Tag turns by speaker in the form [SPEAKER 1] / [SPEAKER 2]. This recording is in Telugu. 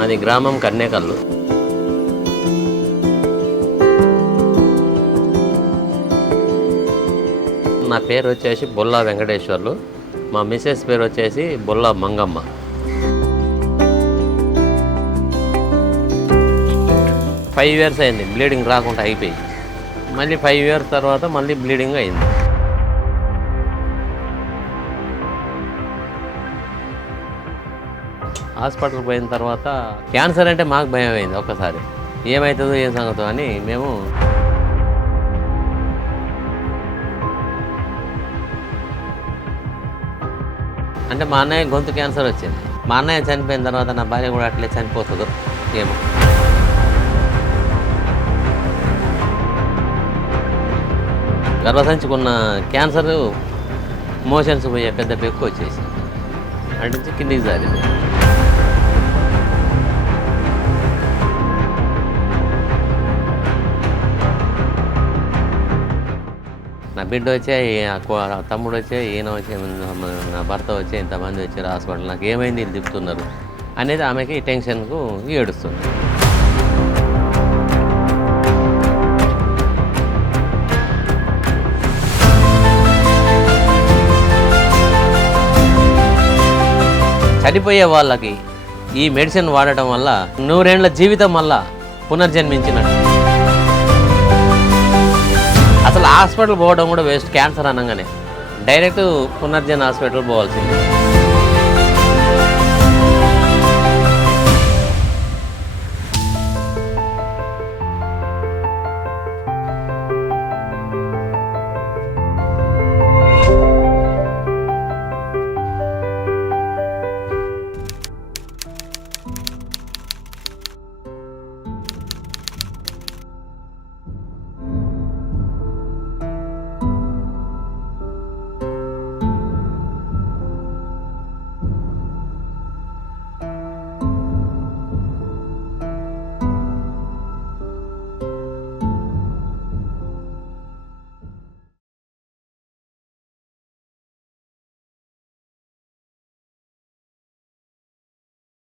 [SPEAKER 1] మాది గ్రామం కన్నేకల్లు. నా పేరు వచ్చేసి బొల్లా వెంకటేశ్వర్లు. మా మిసెస్ పేరు వచ్చేసి బొల్లా మంగమ్మ. ఫైవ్ ఇయర్స్ అయింది బ్లీడింగ్ రాకుండా అయిపోయి మళ్ళీ ఫైవ్ ఇయర్స్ తర్వాత మళ్ళీ బ్లీడింగ్ అయింది. హాస్పిటల్ పోయిన తర్వాత క్యాన్సర్ అంటే మాకు భయం అయింది ఒక్కసారి. ఏమవుతుందో ఏం సంగతో అని మేము అంటే మా అన్నయ్య గొంతు క్యాన్సర్ వచ్చింది. మా అన్నయ్య చనిపోయిన తర్వాత నా భార్య కూడా అట్లే చనిపోతుందో. ఏమో. గర్భసంచుకున్న క్యాన్సర్ మోషన్స్ పోయే పెద్ద పెక్కు వచ్చేసి అంటే కిందికి జారింది. నా బిడ్డ వచ్చే తమ్ముడు వచ్చే ఈయన వచ్చే నా భర్త వచ్చే ఇంతమంది వచ్చారు హాస్పిటల్ నాకు ఏమైంది వీళ్ళు తిప్పుతున్నారు అనేది ఆమెకి టెన్షన్కు ఏడుస్తుంది. చనిపోయే వాళ్ళకి ఈ మెడిసిన్ వాడటం వల్ల నూరేండ్ల జీవితం వల్ల పునర్జన్మించినట్టు. అసలు హాస్పిటల్ పోవడం కూడా వేస్ట్. క్యాన్సర్ అనగానే. Direct Punarjan hospital పోవాల్సింది.